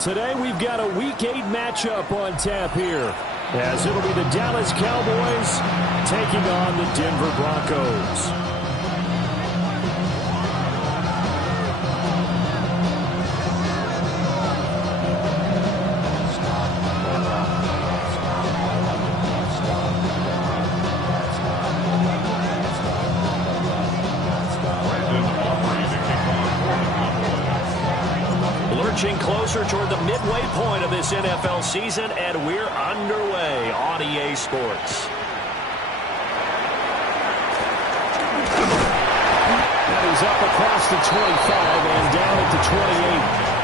Today we've got a Week 8 matchup on tap here, as it'll be the Dallas Cowboys taking on the Denver Broncos. Lurching closer toward the midway point of this NFL season, and we're underway on EA Sports. And he's up across the 25 and down at the 28.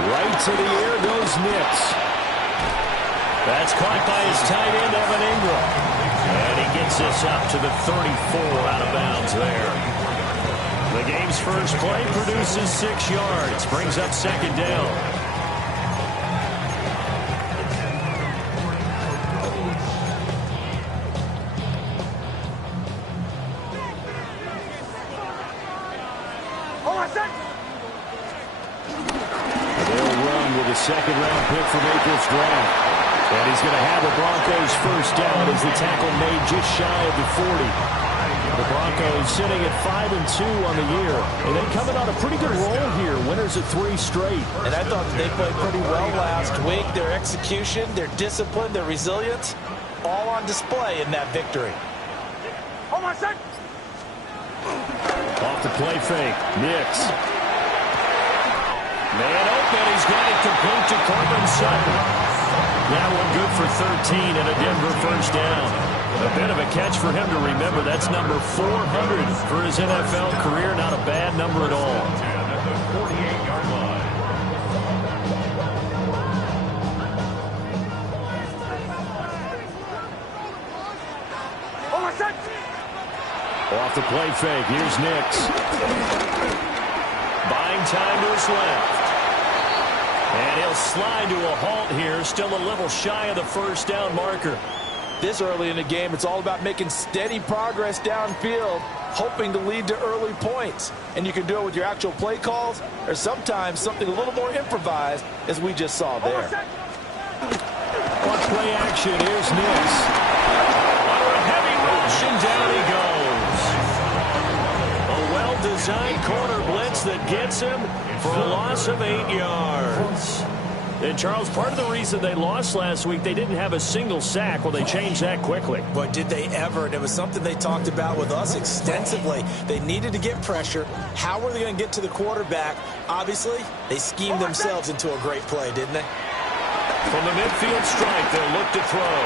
Right to the air goes Nix. That's caught by his tight end, Evan Ingram. And he gets this up to the 34 out of bounds there. The game's first play produces 6 yards. Brings up second down. Second-round pick from April's draft. And he's going to have the Broncos first down as the tackle made just shy of the 40. The Broncos sitting at 5-2 on the year. And they coming on a pretty good roll here. Winners of 3 straight. And I thought they played pretty well last week. Their execution, their discipline, their resilience, all on display in that victory. Off the play fake. Nix. Man open, he's got it complete to Corbin Sutton. That one good for 13 and a Denver first down. A bit of a catch for him to remember. That's number 400 for his NFL career. Not a bad number at all. Off the play fake, here's Nix. Buying time to his left. And he'll slide to a halt here, still a little shy of the first down marker. This early in the game, it's all about making steady progress downfield, hoping to lead to early points. And you can do it with your actual play calls, or sometimes something a little more improvised, as we just saw there. On play action, here's Nix. Under a heavy rush, and down he goes. A well-designed corner blitz that gets him for a loss of 8 yards. And, Charles, part of the reason they lost last week, they didn't have a single sack. Well, they changed that quickly. But did they ever? And it was something they talked about with us extensively. They needed to get pressure. How were they going to get to the quarterback? Obviously, they schemed themselves into a great play, didn't they? From the midfield stripe, they'll look to throw.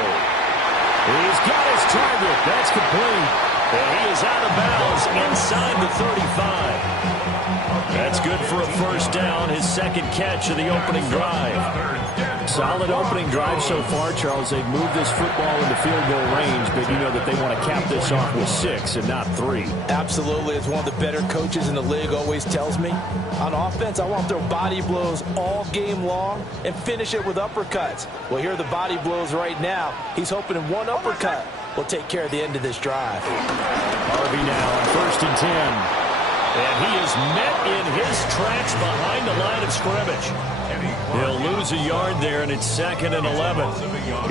He's got his target. That's complete. And he is out of bounds inside the 35. That's good for a first down, his second catch of the opening drive. Solid opening drive so far, Charles. They've moved this football into field goal range, but you know that they want to cap this off with 6 and not 3. Absolutely. As one of the better coaches in the league always tells me, on offense, I want to throw body blows all game long and finish it with uppercuts. Well, here are the body blows right now. He's hoping in one uppercut will take care of the end of this drive. Harvey now on 1st and 10. And he is met in his tracks behind the line of scrimmage. He'll lose a yard there, and it's 2nd and 11.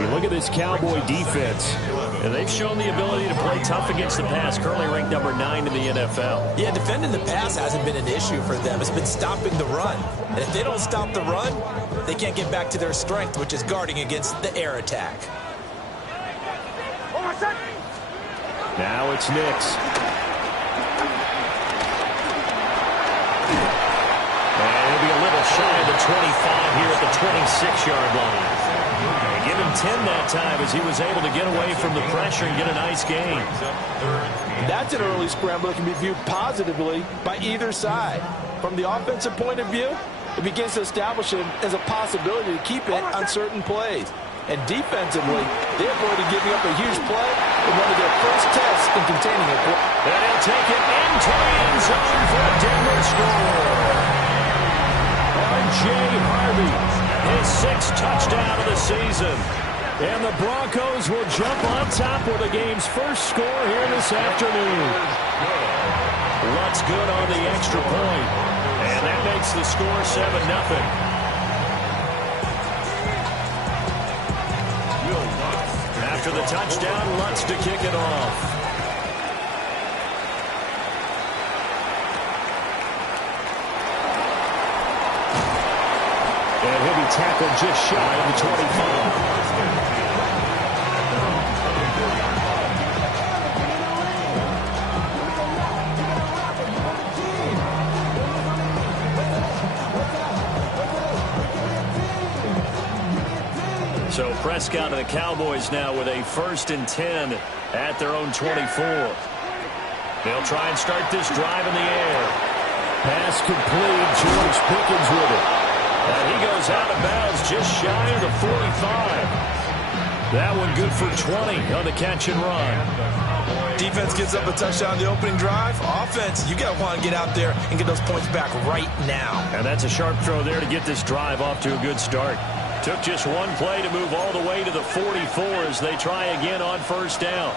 You look at this Cowboy defense, and they've shown the ability to play tough against the pass, currently ranked number 9 in the NFL. Yeah, defending the pass hasn't been an issue for them. It's been stopping the run. And if they don't stop the run, they can't get back to their strength, which is guarding against the air attack. Now it's Nix. And he'll be a little shy of the 25 here at the 26-yard line. And give him 10 that time as he was able to get away from the pressure and get a nice gain. That's an early scramble that can be viewed positively by either side. From the offensive point of view, it begins to establish him as a possibility to keep it on certain plays. And defensively, they avoided giving up a huge play in one of their first tests in containing it. And he'll take it into the end zone for a Denver score. R.J. Harvey, his 6th touchdown of the season. And the Broncos will jump on top with the game's first score here this afternoon. Lutz good on the extra point. And that makes the score 7-0. After the touchdown, Lutz to kick it off. And he'll be tackled just shy of the 25. So Prescott and the Cowboys now with a 1st and 10 at their own 24. They'll try and start this drive in the air. Pass complete. George Pickens with it. And he goes out of bounds just shy of the 45. That one good for 20 on the catch and run. Defense gets up a touchdown on the opening drive. Offense, you got to want to get out there and get those points back right now. And that's a sharp throw there to get this drive off to a good start. Took just one play to move all the way to the 44 as they try again on 1st down.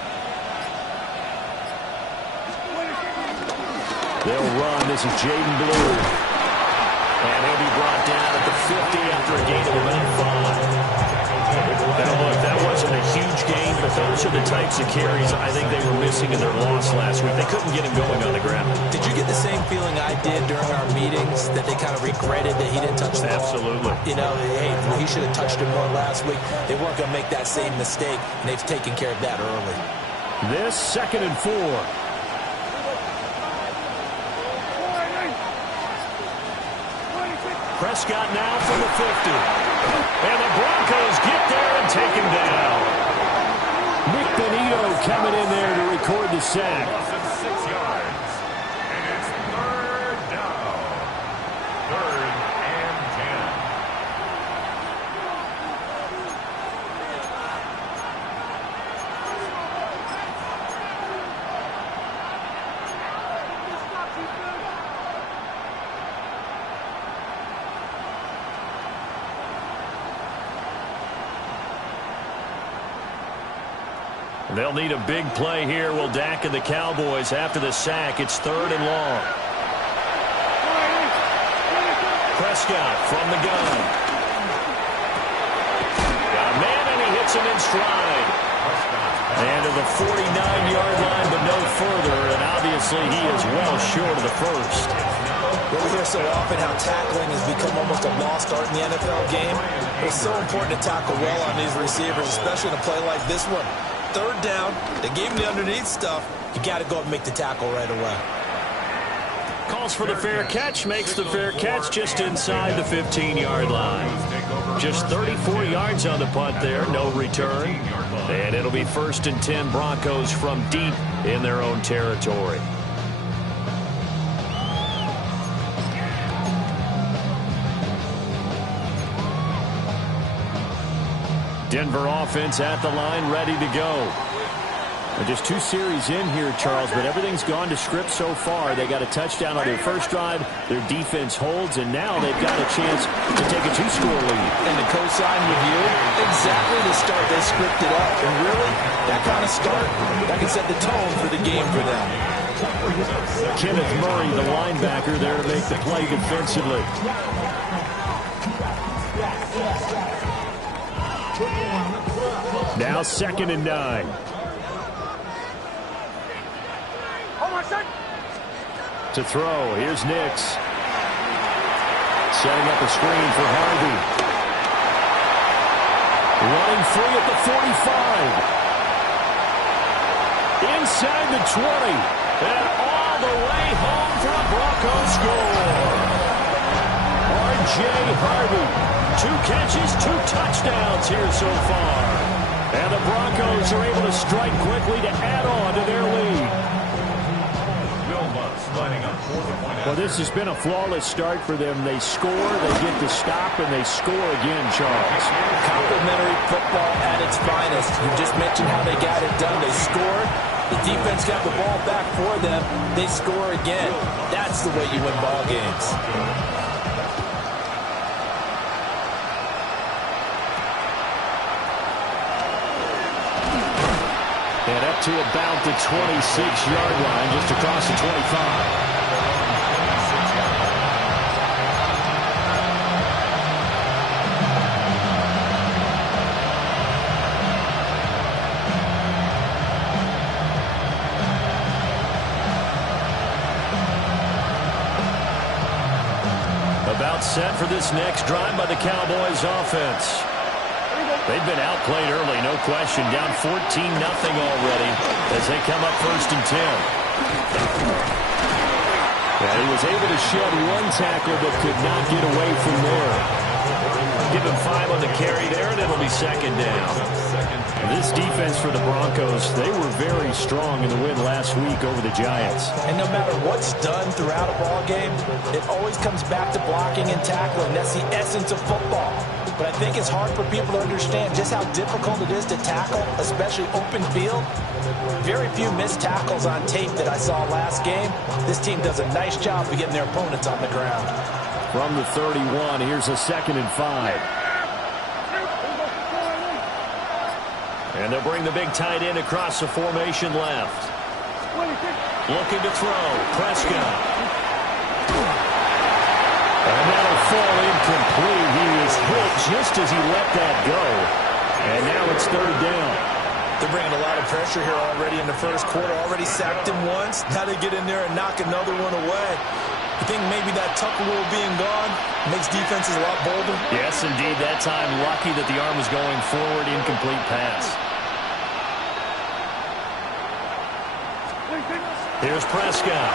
They'll run. This is Jaden Blue. And he'll be brought down at the 50 after a gain of about 5. Now, look, that wasn't a huge gain, but those are the types of carries I think they were missing in their loss last week. They couldn't get him going on the ground. Did you get the same feeling I did during our meetings, that they kind of regretted that he didn't touch the ball? Absolutely. You know, hey, he should have touched it more last week. They weren't going to make that same mistake, and they've taken care of that early. This 2nd and 4. Prescott now from the 50. And the Broncos get there and take him down. Nick Benito coming in there to record the sack. 6 yards. And it's 3rd down. 3rd and 10. They'll need a big play here. Will Dak and the Cowboys after the sack. It's 3rd and long. Prescott from the gun. Got a man, and he hits him in stride. And to the 49-yard line, but no further. And obviously he is well short of the 1st. Well, we hear so often how tackling has become almost a lost art in the NFL game. It's so important to tackle well on these receivers, especially in a play like this one. 3rd down, they gave him the underneath stuff. You got to go up and make the tackle right away. Calls for the fair catch, makes the fair catch just inside the 15-yard line. Just 34 yards on the punt there, no return. And it'll be 1st and 10 Broncos from deep in their own territory. Denver offense at the line, ready to go. And just 2 series in here, Charles, but everything's gone to script so far. They got a touchdown on their first drive. Their defense holds, and now they've got a chance to take a 2-score lead. And the co-sign with you, exactly the start they scripted up. And really, that kind of start, that can set the tone for the game for them. Kenneth Murray, the linebacker, there to make the play defensively. Now 2nd and 9. To throw, here's Nix. Setting up a screen for Harvey. Running free at the 45. Inside the 20. And all the way home for a Broncos score. R.J. Harvey. 2 catches, 2 touchdowns here so far. And the Broncos are able to strike quickly to add on to their lead. Will Lutz lining up for the point. Well, this has been a flawless start for them. They score, they get the stop, and they score again, Charles. Complimentary football at its finest. You just mentioned how they got it done. They scored. The defense got the ball back for them. They score again. That's the way you win ball games. And up to about the 26-yard line, just across the 25. About set for this next drive by the Cowboys offense. They've been outplayed early, no question. Down 14-0 already as they come up 1st and 10. And he was able to shed one tackle but could not get away from there. Give him 5 on the carry there, and it'll be 2nd down. This defense for the Broncos, they were very strong in the win last week over the Giants. And no matter what's done throughout a ball game, it always comes back to blocking and tackling. That's the essence of football. But I think it's hard for people to understand just how difficult it is to tackle, especially open field. Very few missed tackles on tape that I saw last game. This team does a nice job of getting their opponents on the ground. From the 31, here's a 2nd and 5. And they'll bring the big tight end across the formation left. Looking to throw. Prescott. And that'll fall incomplete. He was hit just as he let that go. And now it's 3rd down. They're bringing a lot of pressure here already in the first quarter. Already sacked him once. Now they get in there and knock another one away. I think maybe that tuck rule being gone makes defenses a lot bolder. Yes, indeed. That time, lucky that the arm was going forward. Incomplete pass. Here's Prescott.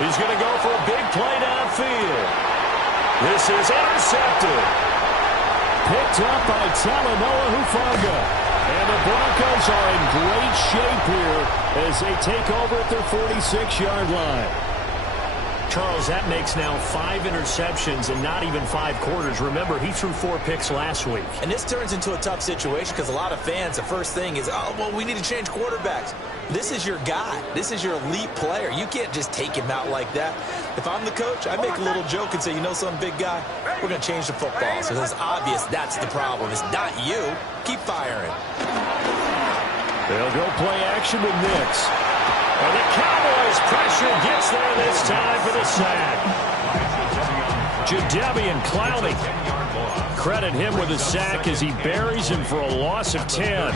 He's going to go for a big play downfield. This is intercepted. Picked up by Talanoa Hufanga. And the Broncos are in great shape here as they take over at their 46-yard line. Charles, that makes now 5 interceptions and not even 5 quarters. Remember, he threw 4 picks last week. And this turns into a tough situation because a lot of fans, the first thing is, oh, well, we need to change quarterbacks. This is your guy. This is your elite player. You can't just take him out like that. If I'm the coach, I make a little joke and say, you know some big guy, we're going to change the football. So it's obvious that's the problem. It's not you. Keep firing. They'll go play action with Nix. And the Cowboys pressure gets there this time for the sack. Jadeveon Clowney. Credit him with a sack as he buries him for a loss of 10.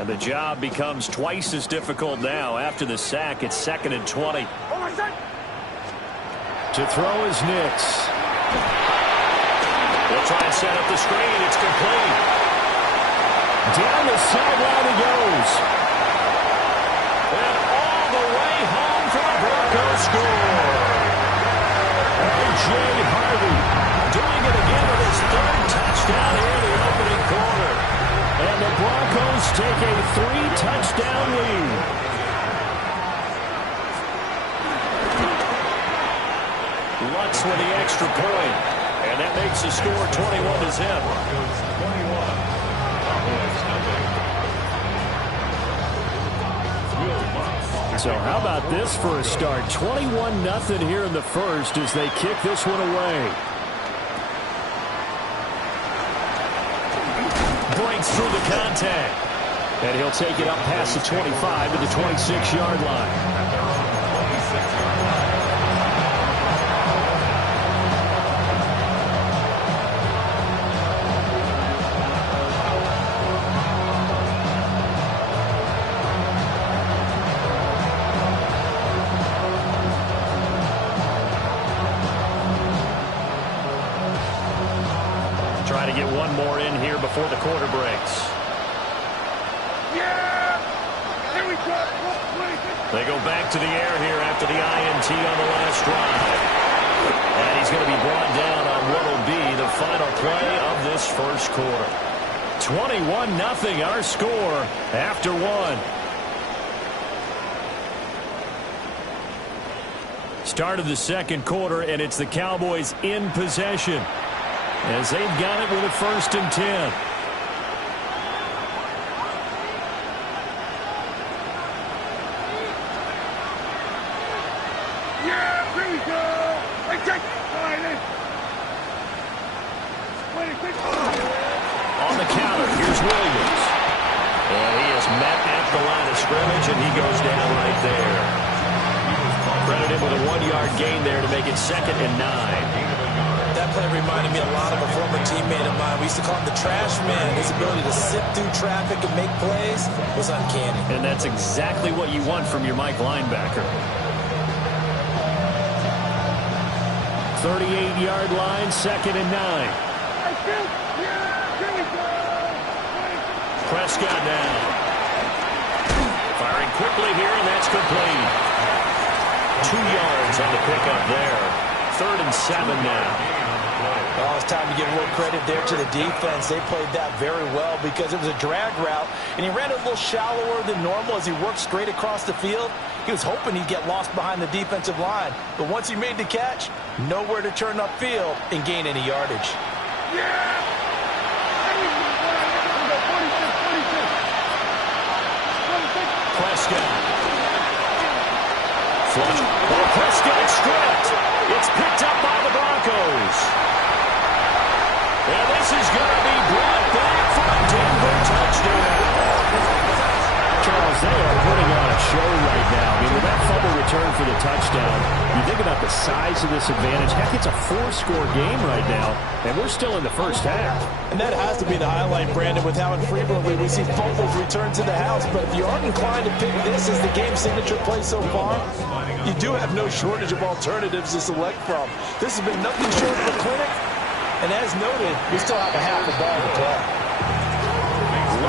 And the job becomes twice as difficult now. After the sack, it's 2nd and 20. To throw is Nix. They'll try and set up the screen. It's complete. Down the sideline he goes. And all the way home for the Broncos score. A.J. Harvey doing it again with his 3rd touchdown here in the opening quarter. And the Broncos take a 3-touchdown lead. Lutz with the extra point. And that makes the score 21-0. So how about this for a start? 21-0 here in the first as they kick this one away. Breaks through the contact. And he'll take it up past the 25 to the 26-yard line. Trying to get one more in here before the quarter breaks. Yeah! Here we go. They go back to the air here after the INT on the last drive. And he's going to be brought down play of this first quarter. 21-0 our score after one. Start of the second quarter, and it's the Cowboys in possession as they've got it with a 1st and 10. Yeah, here we go. Hey, take it. On the counter, here's Williams. And he is met at the line of scrimmage, and he goes down right there. Credited with a 1-yard gain there to make it 2nd and 9. That play reminded me a lot of a former teammate of mine. We used to call him the trash man. His ability to sift through traffic and make plays was uncanny. And that's exactly what you want from your Mike linebacker. 38-yard line, 2nd and 9. Prescott down. Firing quickly here, and that's complete. 2 yards on the pickup there. 3rd and 7 now. Oh, it's time to give more credit there to the defense. They played that very well because it was a drag route, and he ran it a little shallower than normal as he worked straight across the field. He was hoping he'd get lost behind the defensive line, but once he made the catch, nowhere to turn upfield and gain any yardage. Prescott. Flush. Oh, Prescott stripped. It's picked up by the Broncos. And this is going to be brought back for a Denver touchdown. Charles, they are putting on a show right now. I mean, with that fumble return for the touchdown, you think about the size of this advantage. Heck, it's a 4-score game right now, and we're still in the first half. And that has to be the highlight, Brandon, with how infrequently we see fumbles return to the house. But if you aren't inclined to pick this as the game signature play so far, you do have no shortage of alternatives to select from. This has been nothing short of a clinic. And as noted, we still have a half a ball to play.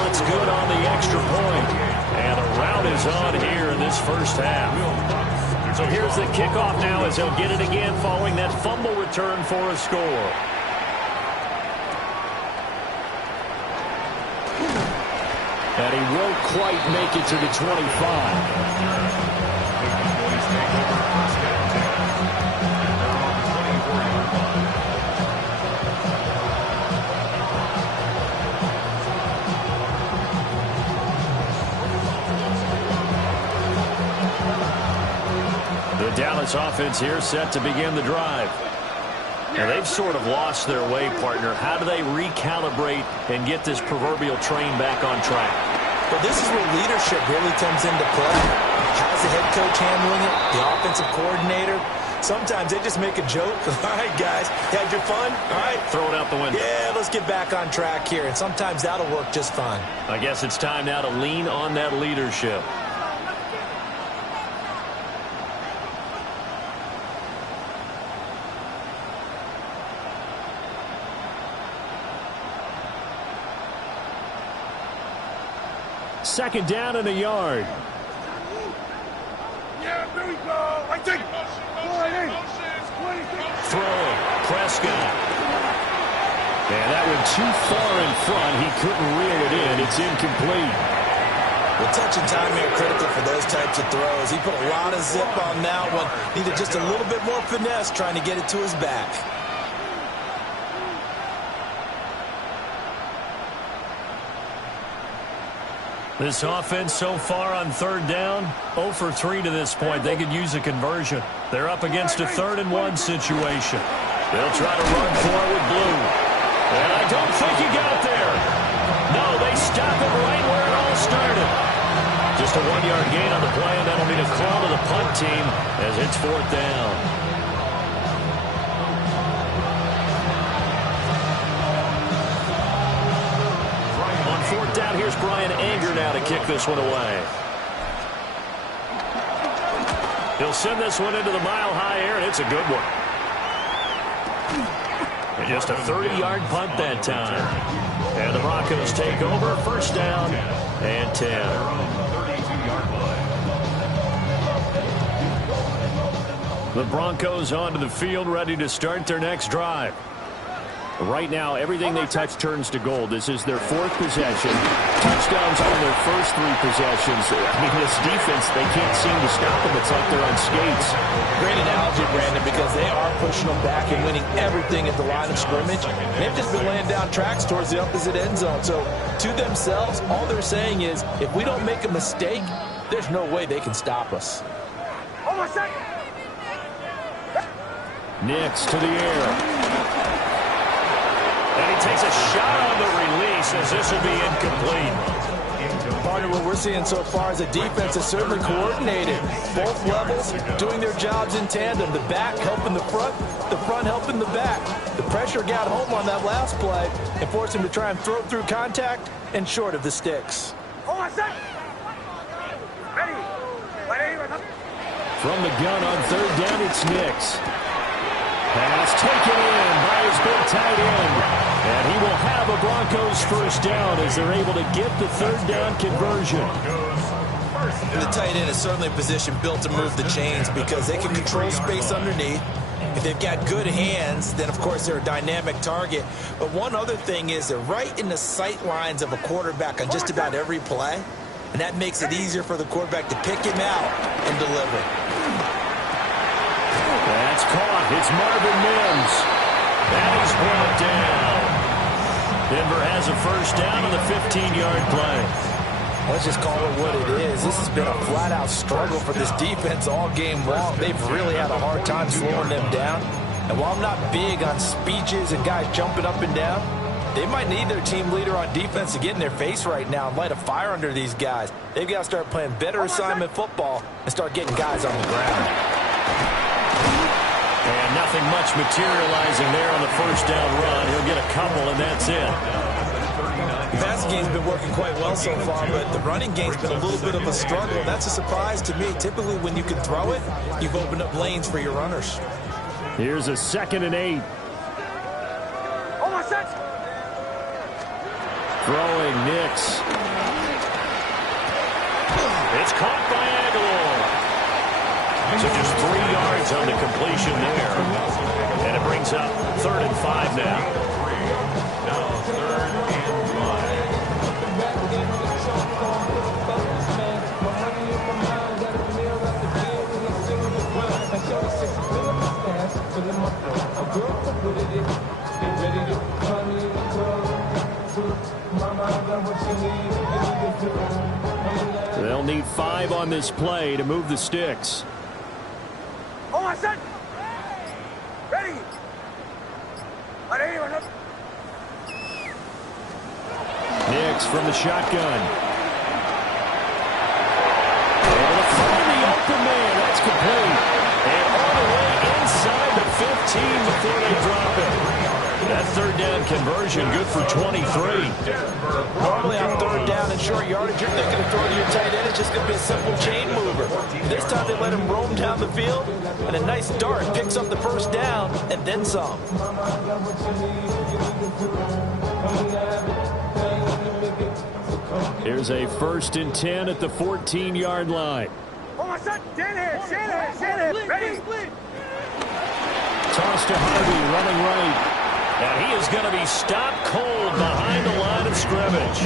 Looks good on the extra point. And a rout is on here in this first half. So here's the kickoff now as he'll get it again following that fumble return for a score. And he won't quite make it to the 25. The Dallas offense here set to begin the drive. And they've sort of lost their way, partner. How do they recalibrate and get this proverbial train back on track? Well, this is where leadership really comes into play. How's the head coach handling it? The offensive coordinator? Sometimes they just make a joke. All right, guys, had your fun? All right. Throw it out the window. Yeah, let's get back on track here. And sometimes that'll work just fine. I guess it's time now to lean on that leadership. Second down and a yard. Yeah, here we go. I take it. Throwing. Prescott. And that one too far in front. He couldn't reel it in. It's incomplete. The touch and time here critical for those types of throws. He put a lot of zip on that one. Needed just a little bit more finesse trying to get it to his back. This offense so far on third down, 0 for 3 to this point. They could use a conversion. They're up against a 3rd and 1 situation. They'll try to run for it with Blue. And I don't think he got there. No, they stop him right where it all started. Just a 1-yard gain on the play, and that'll mean a call to the punt team as it's 4th down. Down here's Brian Anger now to kick this one away. He'll send this one into the mile-high air, and it's a good one. And just a 30-yard punt that time. And the Broncos take over, 1st down and 10. The Broncos onto the field, ready to start their next drive. Right now, everything they touch turns to gold. This is their 4th possession. Touchdowns on their first 3 possessions. I mean, this defense, they can't seem to stop them. It's like they're on skates. Great analogy, Brandon, because they are pushing them back and winning everything at the line of scrimmage. They've just been laying down tracks towards the opposite end zone. So, to themselves, all they're saying is, if we don't make a mistake, there's no way they can stop us. Nix to the air. And he takes a shot on the release as this will be incomplete. Partner, what we're seeing so far is the defense is certainly coordinated. Both levels doing their jobs in tandem. The back helping the front helping the back. The pressure got home on that last play and forced him to try and throw through contact and short of the sticks. From the gun on 3rd down, it's Nix. Pass taken in by his big tight end. And he will have a Broncos first down as they're able to get the 3rd down conversion. The tight end is certainly a position built to move the chains because they can control space underneath. If they've got good hands, then of course they're a dynamic target. But one other thing is they're right in the sight lines of a quarterback on just about every play. And that makes it easier for the quarterback to pick him out and deliver. That's caught. It's Marvin Mims. That is brought down. Denver has a first down on the 15-yard play. Let's just call it what it is. This has been a flat-out struggle for this defense all game long. They've really had a hard time slowing them down. And while I'm not big on speeches and guys jumping up and down, they might need their team leader on defense to get in their face right now and light a fire under these guys. They've got to start playing better assignment football and start getting guys on the ground. And nothing much materializing there on the first down run. He'll get a couple, and that's it. The passing game's been working quite well so far, but the running game's been a little bit of a struggle. That's a surprise to me. Typically, when you can throw it, you've opened up lanes for your runners. Here's a 2nd and 8. Throwing Nix. It's caught by Aguilar. So just 3 yards on the completion there. And it brings up 3rd and 5 now. They'll need 5 on this play to move the sticks. Ready. Nix from the shotgun. Able to find the open man. That's complete. And all the way inside the 15 before they drop it. That 3rd down conversion good for 23. Normally on 3rd down and short yardage, you're thinking of throwing to your tight end. It's just going to be a simple chain mover. This time they let him roam down the field, and a nice dart picks up the first down and then some. Here's a 1st and 10 at the 14-yard line. Ready. Toss to Harvey, running right. And he is going to be stopped cold behind the line of scrimmage.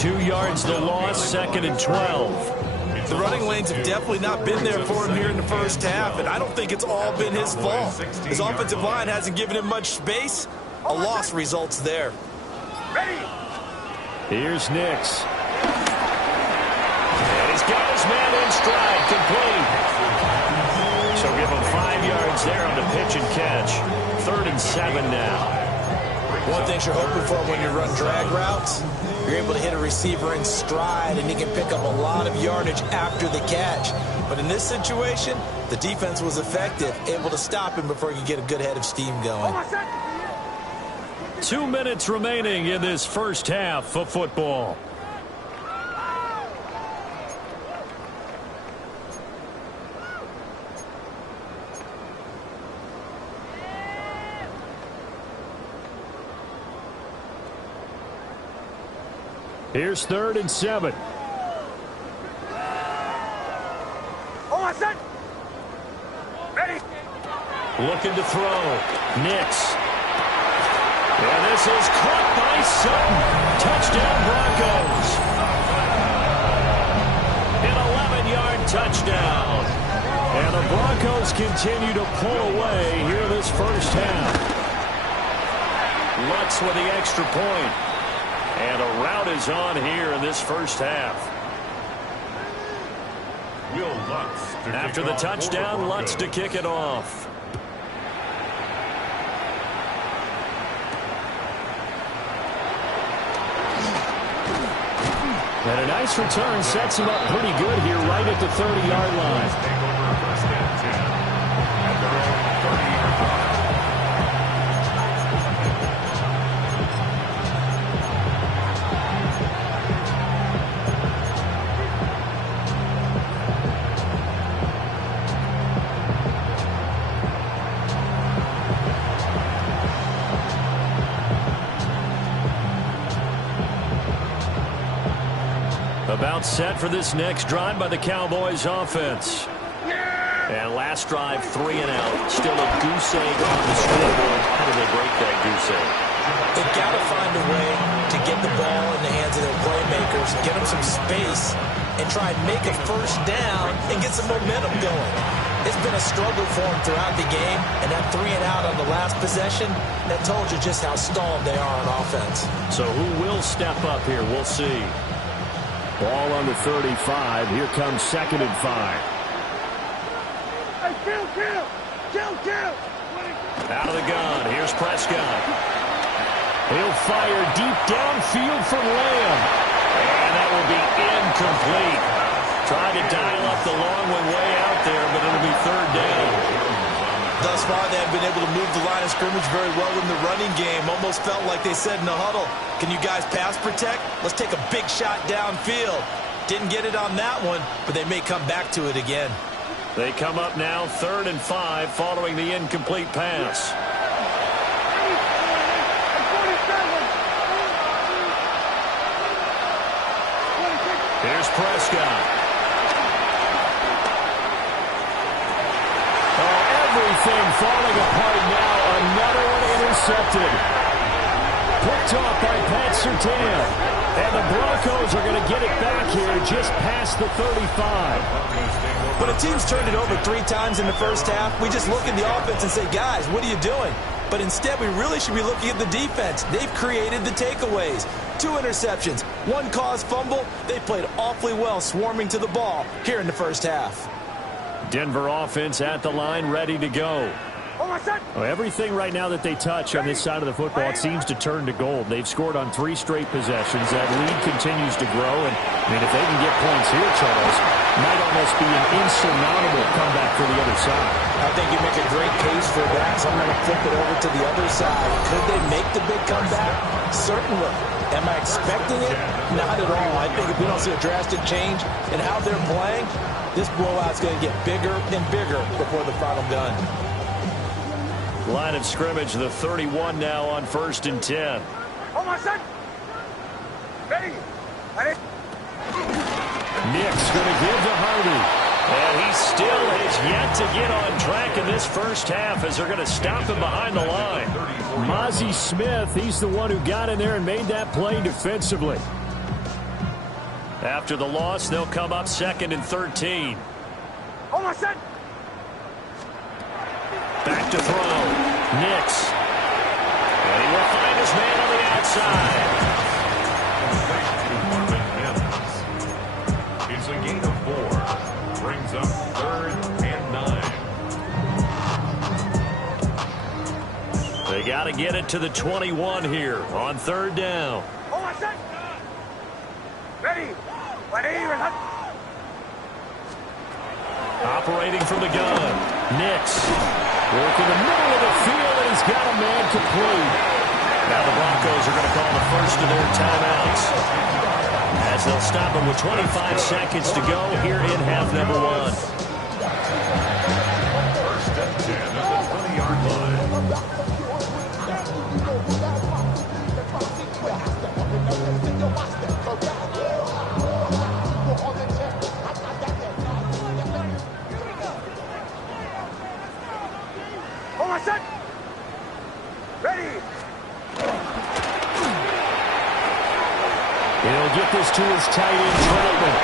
2 yards the loss, 2nd and 12. The running lanes have definitely not been there for him here in the first half, and I don't think it's all been his fault. His offensive line hasn't given him much space. A loss results there. Ready. Here's Nix. And he's got his man in stride, complete. So give him 5 yards there on the pitch and catch. 3rd and 7 now. One thing you're hoping for when you run drag routes, you're able to hit a receiver in stride and he can pick up a lot of yardage after the catch. But in this situation, the defense was effective, able to stop him before he could get a good head of steam going. 2 minutes remaining in this first half of football. Here's 3rd and 7. Ready. Looking to throw. Nix. And this is caught by Sutton. Touchdown, Broncos. An 11-yard touchdown. And the Broncos continue to pull away here this first half. Lutz with the extra point. And a rout is on here in this first half. After the touchdown, Lutz to kick it off. And a nice return sets him up pretty good here right at the 30-yard line. About set for this next drive by the Cowboys offense. And last drive, 3 and out. Still a goose egg on the scoreboard. How do they break that goose egg? They've got to find a way to get the ball in the hands of their playmakers, get them some space, and try and make a first down and get some momentum going. It's been a struggle for them throughout the game, and that 3 and out on the last possession, that told you just how stalled they are on offense. So who will step up here? We'll see. Ball on the 35. Here comes 2nd and 5. Hey, kill! Out of the gun. Here's Prescott. He'll fire deep downfield from Lamb. And that will be incomplete. Tried to dial up the long one way out there, but it'll be 3rd down. Thus far, they have been able to move the line of scrimmage very well in the running game. Almost felt like they said in the huddle, can you guys pass protect? Let's take a big shot downfield. Didn't get it on that one, but they may come back to it again. They come up now 3rd and 5 following the incomplete pass. Here's Prescott. Everything falling apart now. Another one intercepted. Picked off by Pat Surtain. And the Broncos are going to get it back here just past the 35. When a team's turned it over 3 times in the first half, we just look at the offense and say, guys, what are you doing? But instead, we really should be looking at the defense. They've created the takeaways. 2 interceptions, 1 caused fumble. They played awfully well swarming to the ball here in the first half. Denver offense at the line, ready to go. Well, everything right now that they touch on this side of the football, it seems to turn to gold. They've scored on 3 straight possessions. That lead continues to grow. And, I mean, if they can get points here, Charles, it might almost be an insurmountable comeback for the other side. I think you make a great case for that. So I'm going to flip it over to the other side. Could they make the big comeback? Certainly. Am I expecting it? Not at all. I think if we don't see a drastic change in how they're playing, this blowout's going to get bigger and bigger before the final gun. Line of scrimmage, the 31 now on 1st and 10. Oh, my son! Ready! Nick's going to give to Hardy. And he still has yet to get on track in this first half as they're going to stop him behind the line. Mozzie Smith, he's the one who got in there and made that play defensively. After the loss, they'll come up 2nd and 13. Oh, my son! Back to throw. Nix. And he will find his man on the outside. It's a gain of 4. Brings up 3rd and 9. They got to get it to the 21 here on 3rd down. Oh, my son! Ready! Operating from the gun. Nix. Working the middle of the field, and he's got a man complete. Now the Broncos are going to call the first of their timeouts, as they'll stop him with 25 seconds to go here in half number 1. 1st and 10 at the 20-yard line. Oh, my son! Ready! He'll get this to his tight end, Troutman.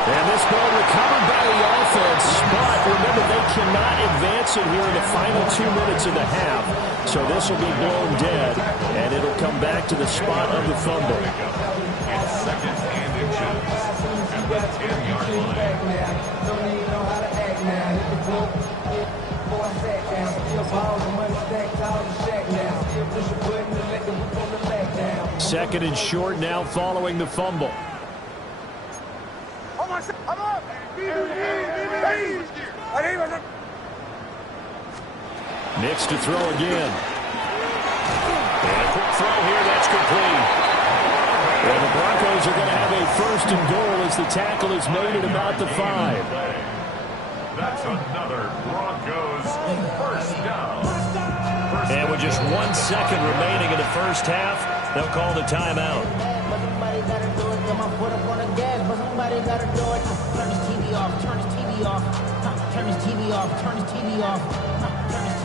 And this ball recovered by the offense, but remember, they cannot advance it here in the final 2 minutes of the half. So this will be blown dead, and it'll come back to the spot of the fumble. It's second and inches at the 10-yard line. Second and short now following the fumble. Nix to throw again. And a quick throw here, that's complete. And the Broncos are going to have a first and goal as the tackle is made at about the 5. That's another Broncos first down. And with just 1 second remaining in the first half, they'll call the timeout.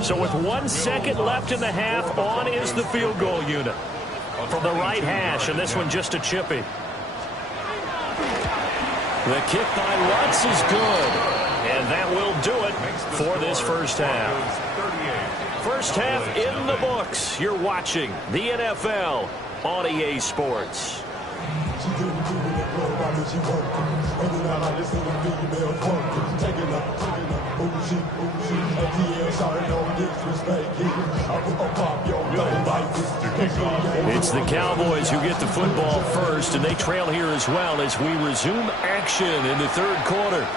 So with 1 second left in the half, on is the field goal unit. From the right hash, and this one just a chippy. The kick by Lutz is good. And that will do it for this first half. First half in the books. You're watching the NFL on EA Sports. It's the Cowboys who get the football first, and they trail here as well as we resume action in the third quarter.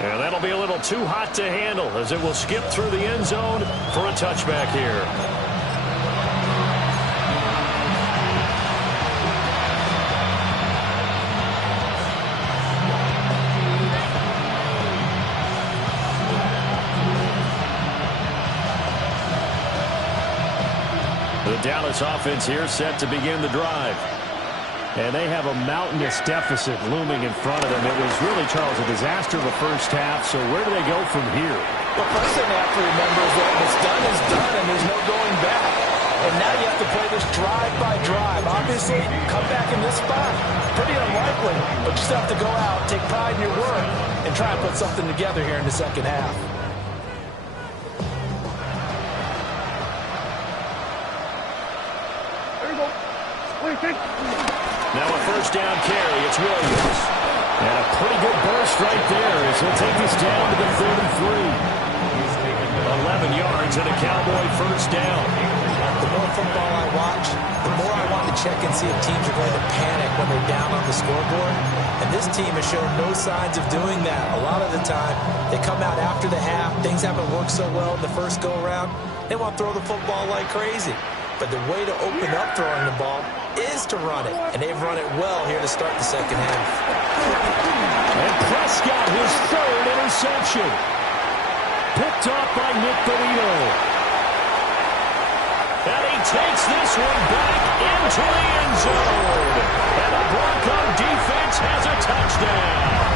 And that'll be a little too hot to handle as it will skip through the end zone for a touchback here. The Dallas offense here set to begin the drive. And they have a mountainous deficit looming in front of them. It was really, Charles, a disaster of a first half. So where do they go from here? The first thing they have to remember is that what's done is done, and there's no going back. And now you have to play this drive by drive. Obviously, come back in this spot. Pretty unlikely, but you still have to go out, take pride in your work, and try and put something together here in the second half. Now a first down carry. It's Williams. And a pretty good burst right there as he'll take this down to the 33. 11 yards and a Cowboy first down. The more football I watch, the more I want to check and see if teams are going to panic when they're down on the scoreboard. And this team has shown no signs of doing that. A lot of the time, they come out after the half. Things haven't worked so well in the first go-around. They want to throw the football like crazy. But the way to open up throwing the ball is to run it. And they've run it well here to start the second half. And Prescott, his third interception. Picked off by Nick Bonito. And he takes this one back into the end zone. And the Bronco defense has a touchdown.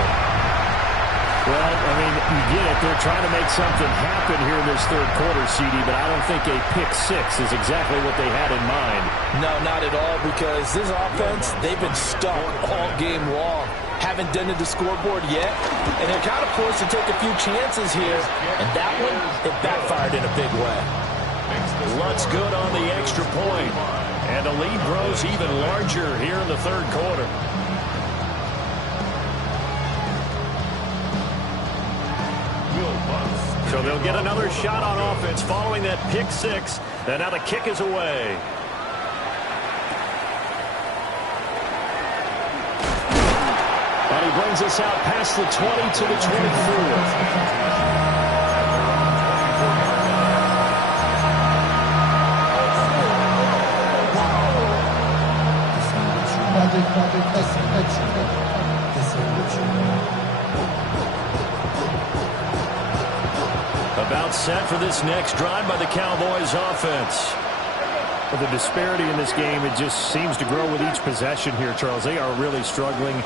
Well, I mean, you get it. They're trying to make something happen here in this third quarter, CD, but I don't think a pick six is exactly what they had in mind. No, not at all, because this offense, they've been stuck all game long. Haven't done it to scoreboard yet, and they're kind of forced to take a few chances here, and that one, it backfired in a big way. Lutz good on the extra point, and the lead grows even larger here in the third quarter. So they'll get another shot on offense following that pick six. And now the kick is away. And he brings us out past the 20 to the 24. About set for this next drive by the Cowboys offense. Well, the disparity in this game, it just seems to grow with each possession here, Charles. They are really struggling.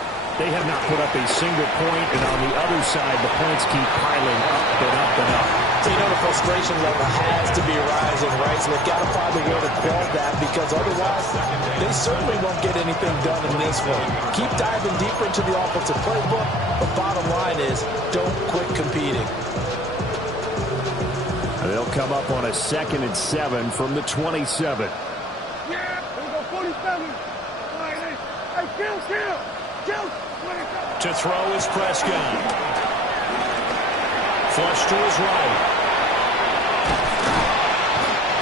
They have not put up a single point, and on the other side, the points keep piling up and up and up. So, the frustration level has to be rising, right? So they've got to find a way to quell that, because otherwise they certainly won't get anything done in this one. Keep diving deeper into the offensive playbook, but bottom line is don't quit competing. They'll come up on a 2nd and 7 from the 27. Yeah, here we go, 47. Hey, kill. To throw is Prescott. Flush to his right.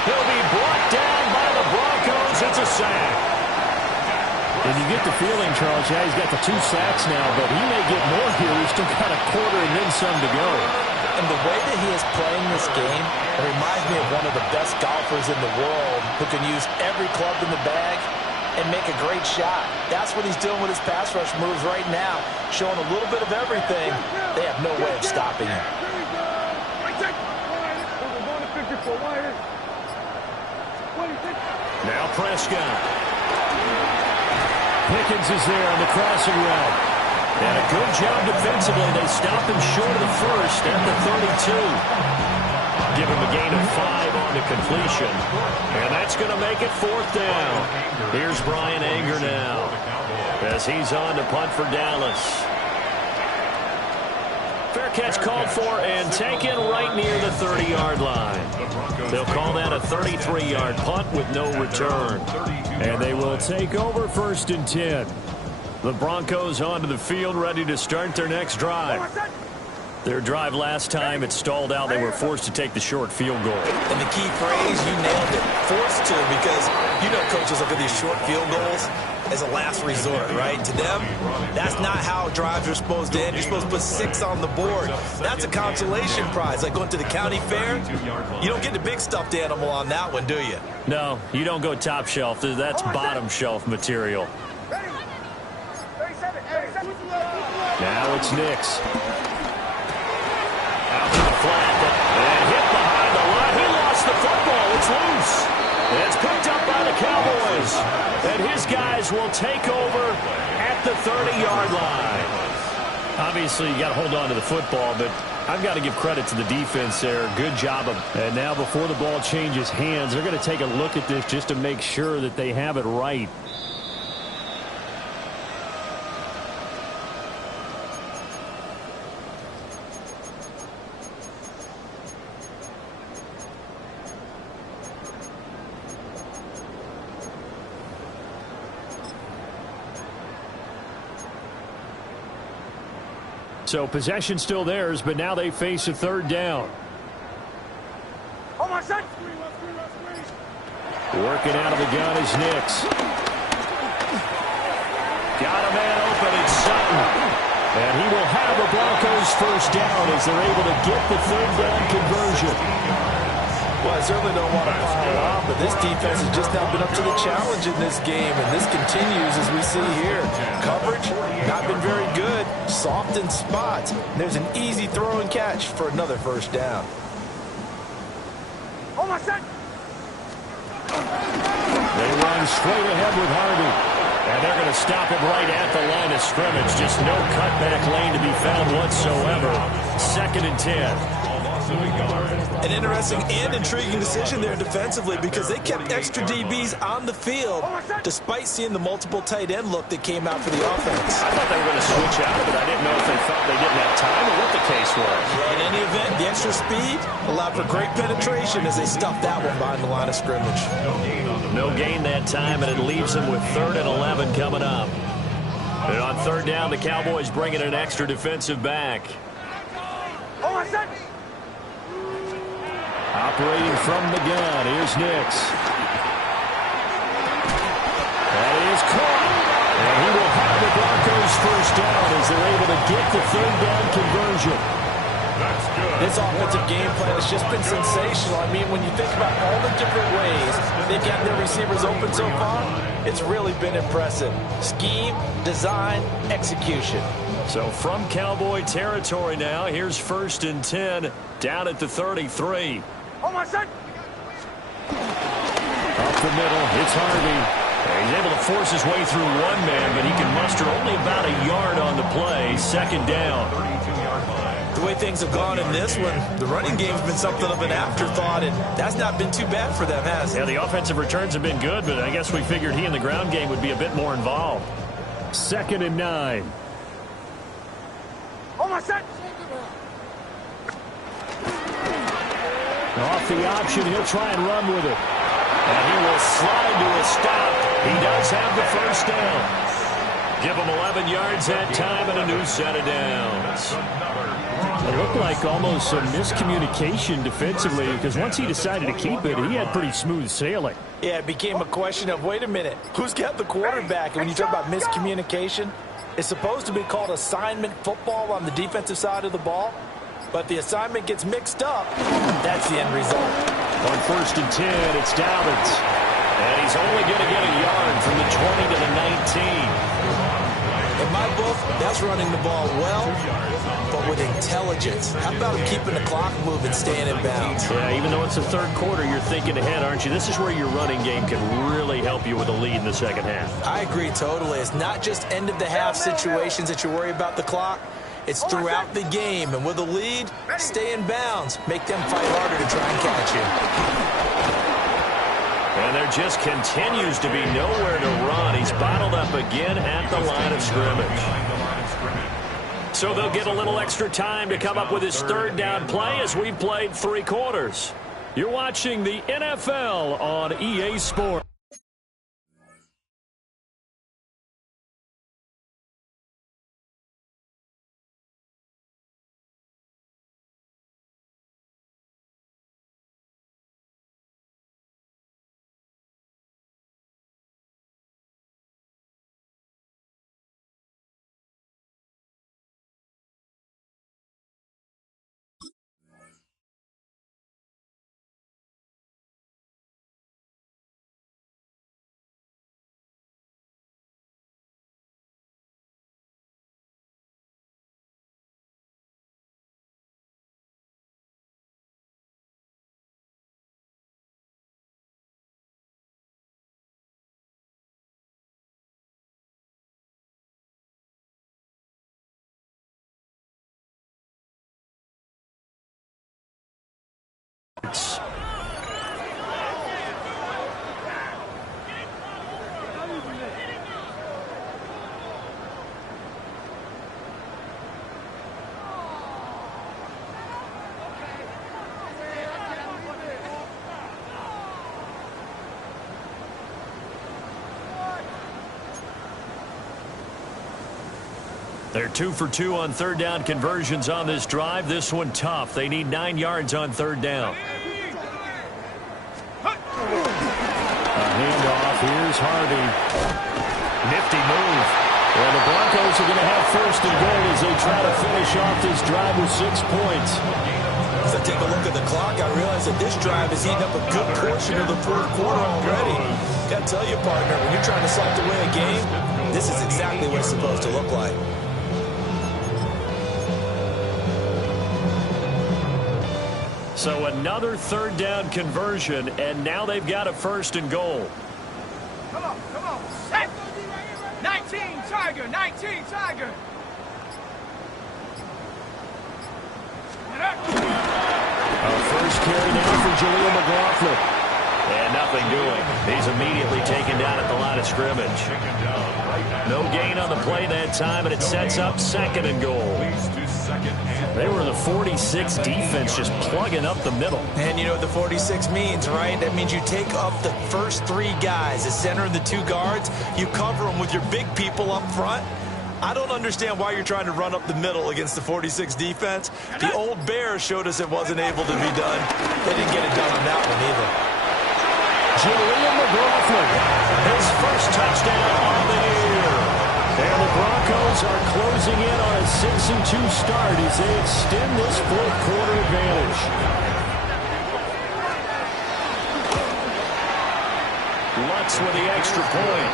He'll be brought down by the Broncos. It's a sack. And you get the feeling, Charles, yeah, he's got the 2 sacks now, but he may get more here. He's still got a quarter and then some to go. And the way that he is playing this game, it reminds me of one of the best golfers in the world who can use every club in the bag and make a great shot. That's what he's doing with his pass rush moves right now, showing a little bit of everything. They have no way of stopping him. Now Prescott. Pickens is there on the crossing route. And a good job defensively. They stop him short of the first at the 32. Give him a gain of 5 on the completion. And that's going to make it 4th down. Here's Brian Anger now as he's on to punt for Dallas. Fair catch called for and taken right near the 30-yard line. They'll call that a 33-yard punt with no return. And they will take over 1st and 10. The Broncos onto the field, ready to start their next drive. Their drive last time, it stalled out. They were forced to take the short field goal. And the key phrase, you nailed it, forced to, because coaches look at these short field goals as a last resort, right? To them, that's not how drives are supposed to end. You're supposed to put 6 on the board. That's a consolation prize, like going to the county fair. You don't get the big stuffed animal on that one, do you? No, you don't go top shelf. That's bottom shelf material. Now it's Nix. Out to the flat. And hit behind the line. He lost the football. It's loose. And it's picked up by the Cowboys. And his guys will take over at the 30-yard line. Obviously, you got to hold on to the football, but I've got to give credit to the defense there. Good job of. And now before the ball changes hands, they're going to take a look at this just to make sure that they have it right. So possession still theirs, but now they face a 3rd down. Working out of the gun is Nix. Got a man open. It's Sutton. And he will have the Broncos 1st down as they're able to get the 3rd down conversion. Well, I certainly don't want to pile on, but this defense has just now been up to the challenge in this game, and this continues as we see here. Coverage, not been very good, soft in spots. There's an easy throw and catch for another 1st down. They run straight ahead with Harvey. And they're going to stop him right at the line of scrimmage. Just no cutback lane to be found whatsoever. 2nd and 10. An interesting and intriguing decision there defensively, because they kept extra DBs on the field despite seeing the multiple tight end look that came out for the offense. I thought they were going to switch out, but I didn't know if they thought they didn't have time or what the case was. Well, in any event, the extra speed allowed for great penetration as they stuffed that one behind the line of scrimmage. No gain that time, and it leaves them with 3rd and 11 coming up. And on 3rd down, the Cowboys bring in an extra defensive back. Operating from the gun, here's Nix. That is caught. And he will have the Broncos 1st down as they're able to get the 3rd down conversion. That's good. This offensive game plan has just been sensational. I mean, when you think about all the different ways they've got their receivers open so far, it's really been impressive. Scheme, design, execution. So from Cowboy territory now, here's 1st and 10 down at the 33. Up the middle, it's Harvey. He's able to force his way through one man, but he can muster only about a yard on the play. 2nd down. 32-yard line. The way things have gone in this one, the running game's been something of an afterthought, and that's not been too bad for them, has it? Yeah, the offensive returns have been good, but I guess we figured he in the ground game would be a bit more involved. 2nd and 9. Almost set. Off the option, he'll try and run with it. And he will slide to a stop. He does have the first down. Give him 11 yards that time and a new set of downs. It looked like almost some miscommunication defensively because once he decided to keep it, he had pretty smooth sailing. Yeah, it became a question of, wait a minute, who's got the quarterback? And when you talk about miscommunication, it's supposed to be called assignment football on the defensive side of the ball. But the assignment gets mixed up. That's the end result. On 1st and 10, it's Dobbins. And he's only going to get a yard from the 20 to the 19. In my book, that's running the ball well, but with intelligence. How about him keeping the clock moving, staying in bounds? Yeah, even though it's the 3rd quarter, you're thinking ahead, aren't you? This is where your running game can really help you with a lead in the 2nd half. I agree totally. It's not just end-of-the-half situations that you worry about the clock. It's throughout the game. And with a lead, stay in bounds. Make them fight harder to try and catch you. And there just continues to be nowhere to run. He's bottled up again at the line of scrimmage. So they'll get a little extra time to come up with his 3rd down play as we've played 3 quarters. You're watching the NFL on EA Sports. They're 2 for 2 on 3rd down conversions on this drive. This one tough. They need 9 yards on 3rd down. A handoff. Here's Harvey. Nifty move. Well, the Broncos are going to have 1st and goal as they try to finish off this drive with 6 points. As I take a look at the clock, I realize that this drive is eating up a good portion of the 4th quarter already. Got to tell you, partner, when you're trying to salt away a game, this is exactly what it's supposed to look like. So another 3rd down conversion, and now they've got a 1st and goal. Come on, set. 19, Tiger, 19, Tiger. A first carry now for Jaleel McLaughlin. And nothing doing. He's immediately taken down at the line of scrimmage. No gain on the play that time, and it sets up 2nd and goal. They were the 46 defense just plugging up the middle. And you know what the 46 means, right? That means you take up the first 3 guys, the center and the 2 guards. You cover them with your big people up front. I don't understand why you're trying to run up the middle against the 46 defense. The old Bears showed us it wasn't able to be done. They didn't get it done on that one either. Jaleel McLaughlin, his first touchdown on the year. And the Broncos are closing in on a 6-2 start as they extend this 4th quarter advantage. Lutz with the extra point.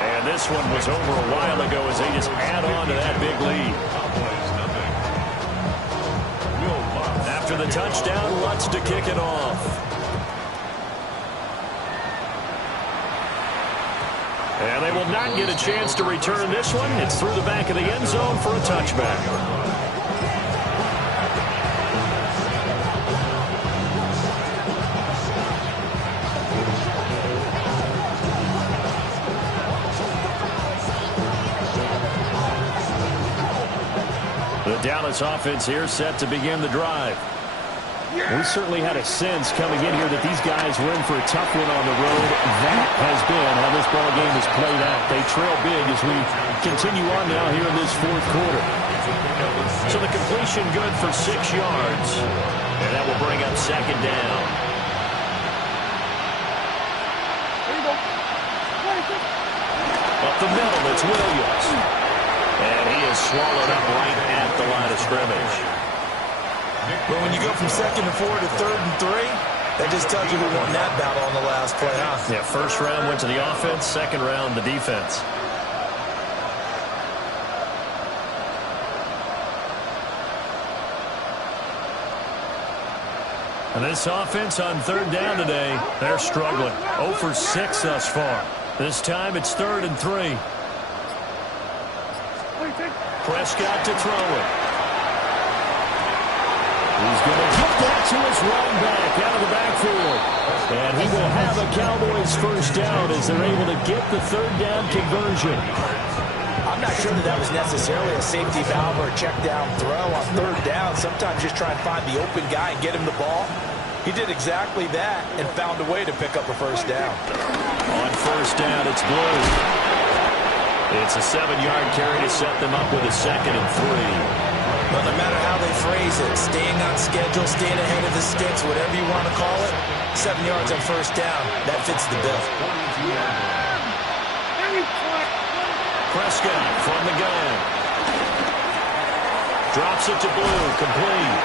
And this one was over a while ago as they just add on to that big lead. After the touchdown, Lutz to kick it off. And they will not get a chance to return this one. It's through the back of the end zone for a touchback. Dallas offense here set to begin the drive. We certainly had a sense coming in here that these guys were in for a tough one on the road. That has been how this ball game has played out. They trail big as we continue on now here in this fourth quarter. So the completion good for 6 yards. And that will bring up second down. Up the middle, it's Williams. And he is swallowed up right at the line of scrimmage. But when you go from 2nd and 4 to 3rd and 3, that just tells you who won that battle on the last play, huh? Yeah, first round went to the offense, second round the defense. And this offense on 3rd down today, they're struggling. 0 for 6 thus far. This time it's 3rd and 3. Prescott to throw it. He's going to get that to his running back out of the backfield. And he will have a Cowboys first down as they're able to get the 3rd down conversion. I'm not sure that was necessarily a safety valve or a check down throw on 3rd down. Sometimes just try and find the open guy and get him the ball. He did exactly that and found a way to pick up a first down. On first down, it's Blue. It's a 7-yard carry to set them up with a 2nd and 3. Well, no matter how they phrase it, staying on schedule, staying ahead of the sticks, whatever you want to call it, 7 yards on first down, that fits the bill. Prescott from the gun. Drops it to Blue, complete.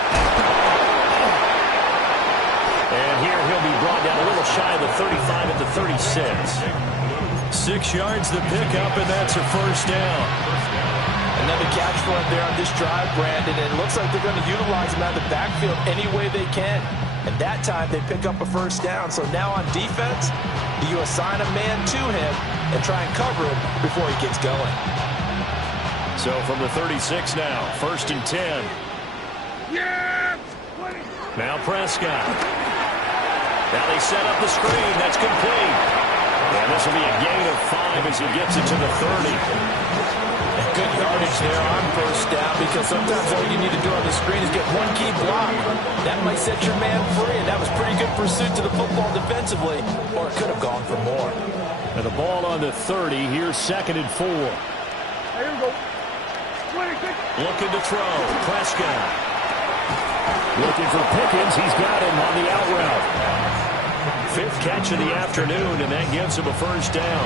And here he'll be brought down a little shy of the 35 at the 36. 6 yards the pickup, and that's a first down. Another catch point there on this drive, Brandon, and it looks like they're going to utilize him out of the backfield any way they can. And that time they pick up a first down. So now on defense, you assign a man to him and try and cover him before he gets going. So from the 36 now, 1st and 10. Now Prescott. Now they set up the screen. That's complete. And this will be a gain of 5 as he gets it to the 30. Good yardage there on first down because sometimes all you need to do on the screen is get one key block. That might set your man free, and that was pretty good pursuit to the football defensively, or it could have gone for more. And the ball on the 30. Here's 2nd and 4. Here we go. Looking to throw. Prescott. Looking for Pickens. He's got him on the out route. 5th catch of the afternoon, and that gives him a first down.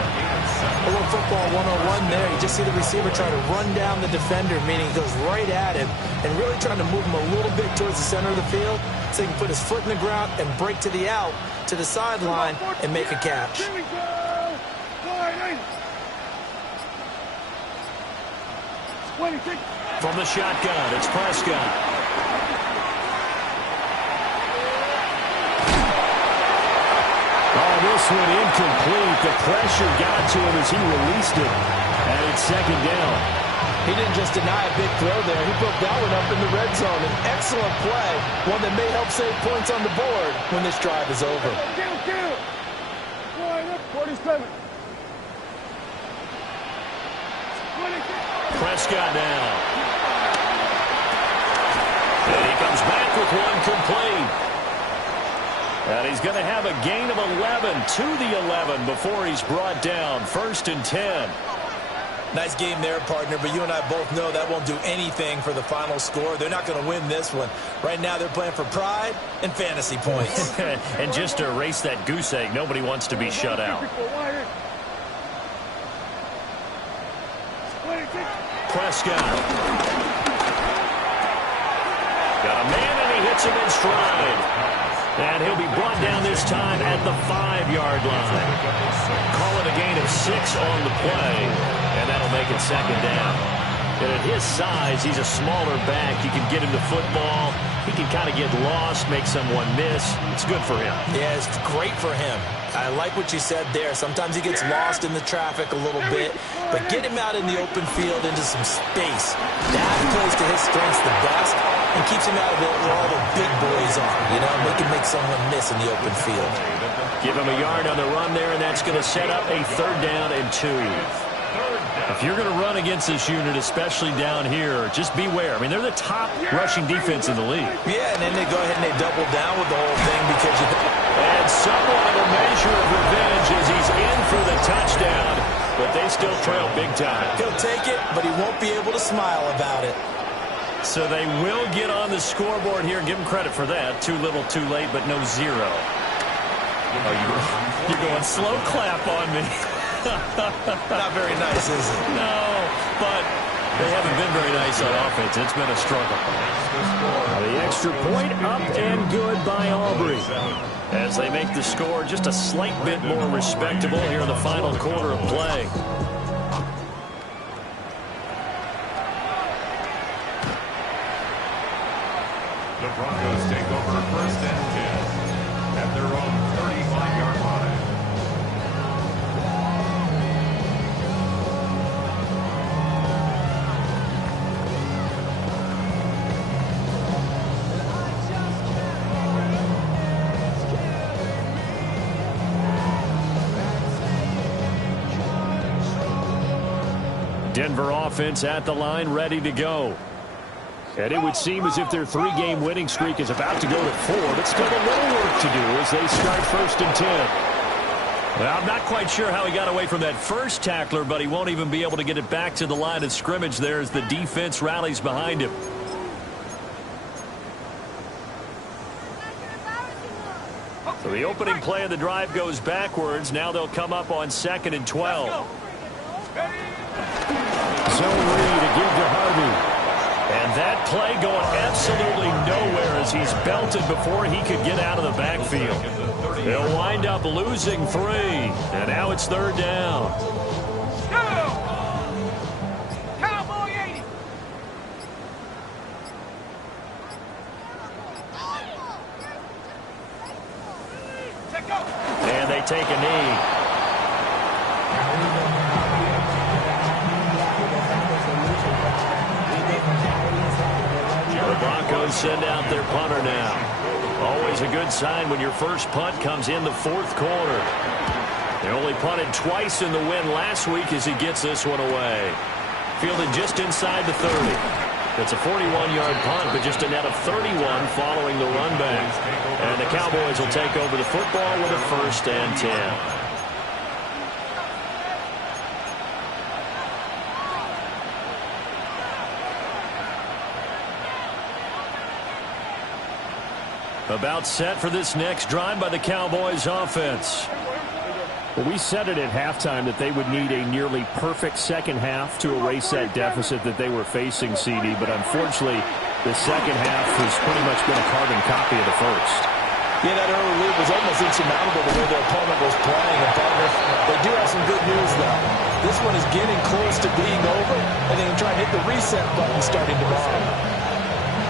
A little football 101 there. You just see the receiver try to run down the defender, meaning he goes right at him and really trying to move him a little bit towards the center of the field so he can put his foot in the ground and break to the out, to the sideline, and make a catch. From the shotgun, it's Prescott. This one incomplete. The pressure got to him as he released it. And it's 2nd down. He didn't just deny a big throw there. He broke that one up in the red zone. An excellent play. One that may help save points on the board when this drive is over. Prescott now. And he comes back with one complete. And he's going to have a gain of 11 to the 11 before he's brought down. 1st and 10. Nice game there, partner, but you and I both know that won't do anything for the final score. They're not going to win this one. Right now they're playing for pride and fantasy points. And just to erase that goose egg, nobody wants to be shut out. Prescott. Got a man, and he hits him in stride. And he'll be brought down this time at the 5-yard line. Call it a gain of 6 on the play, and that'll make it 2nd down. And at his size, he's a smaller back. You can get him the football. He can kind of get lost, make someone miss. It's good for him. Yeah, it's great for him. I like what you said there. Sometimes he gets lost in the traffic a little bit, but get him out in the open field into some space. That plays to his strengths the best and keeps him out of it where all the big boys are. You know, make someone miss in the open field. Give him a yard on the run there, and that's going to set up a 3rd down and 2. If you're going to run against this unit, especially down here, just beware. I mean, they're the top rushing defense in the league. Yeah, and then they go ahead and they double down with the whole thing because you... And somewhat of a measure of revenge as he's in for the touchdown, but they still trail big time. He'll take it, but he won't be able to smile about it. So they will get on the scoreboard here. Give them credit for that. Too little, too late, but no zero. Oh, you're going slow clap on me. Not very nice, is it? No, but they haven't been very nice on offense. It's been a struggle. The extra point up and good by Aubrey. As they make the score just a slight bit more respectable here in the final quarter of play. The Broncos take over first and 10 at their own 35-yard line. Denver offense at the line, ready to go. And it would seem as if their three-game winning streak is about to go to 4, but still a little work to do as they start first and 10. Well, I'm not quite sure how he got away from that first tackler, but he won't even be able to get it back to the line of scrimmage there as the defense rallies behind him. So the opening play of the drive goes backwards. Now they'll come up on 2nd and 12. Zone read to give to Harvey. And that play going absolutely nowhere as he's belted before he could get out of the backfield. They'll wind up losing 3. And now it's 3rd down. Cowboy 80. And they take a knee. The Broncos send out their punter now. Always a good sign when your first punt comes in the 4th quarter. They only punted twice in the win last week as he gets this one away. Fielded just inside the 30. It's a 41-yard punt, but just a net of 31 following the run back. And the Cowboys will take over the football with a 1st and 10. About set for this next drive by the Cowboys offense. Well, we said it at halftime that they would need a nearly perfect second half to erase that deficit that they were facing, CD. But unfortunately, the second half has pretty much been a carbon copy of the first. Yeah, that early lead was almost insurmountable the way their opponent was playing. And partner, they do have some good news, though. This one is getting close to being over, and they can try and hit the reset button starting tomorrow.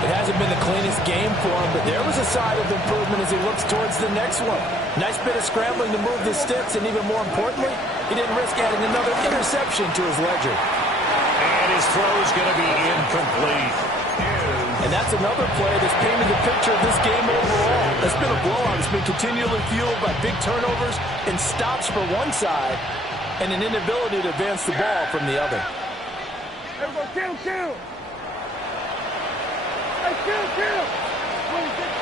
It hasn't been the cleanest game for him, but there was a side of improvement as he looks towards the next one. Nice bit of scrambling to move the sticks, and even more importantly, he didn't risk adding another interception to his ledger. And his throw is going to be incomplete. And that's another play that's painted the picture of this game overall. It's been a blowout. It's been continually fueled by big turnovers and stops for one side and an inability to advance the ball from the other. There we go, kill.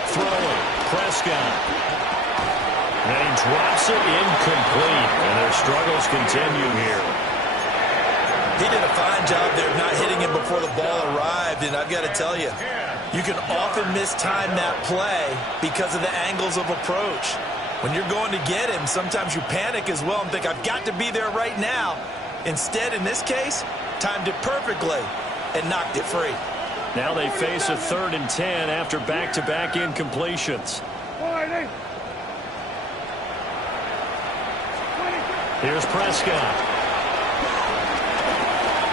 Throwing, Prescott. And he drops it incomplete. And their struggles continue here. He did a fine job there of not hitting him before the ball arrived. And I've got to tell you, you can often mistime that play because of the angles of approach. When you're going to get him, sometimes you panic as well and think, I've got to be there right now. Instead, in this case, timed it perfectly and knocked it free. Now they face a 3rd and 10 after back-to-back incompletions. Here's Prescott.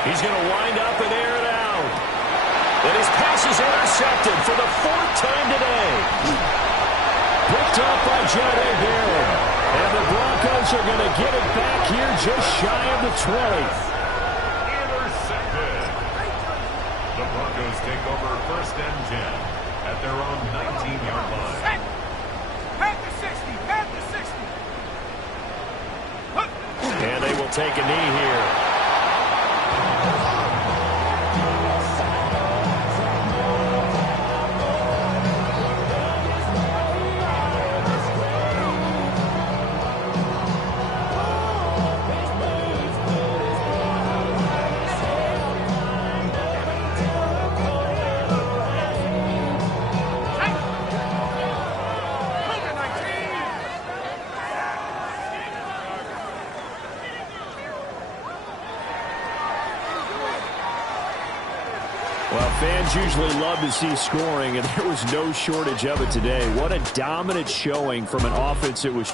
He's going to wind up and air it out. And his pass is intercepted for the 4th time today. Picked up by Jahdae Barron. And the Broncos are going to get it back here just shy of the 20. The Broncos take over first and 10 at their own 19-yard line. Back to 60. And they will take a knee here. Well, fans usually love to see scoring, and there was no shortage of it today. What a dominant showing from an offense that was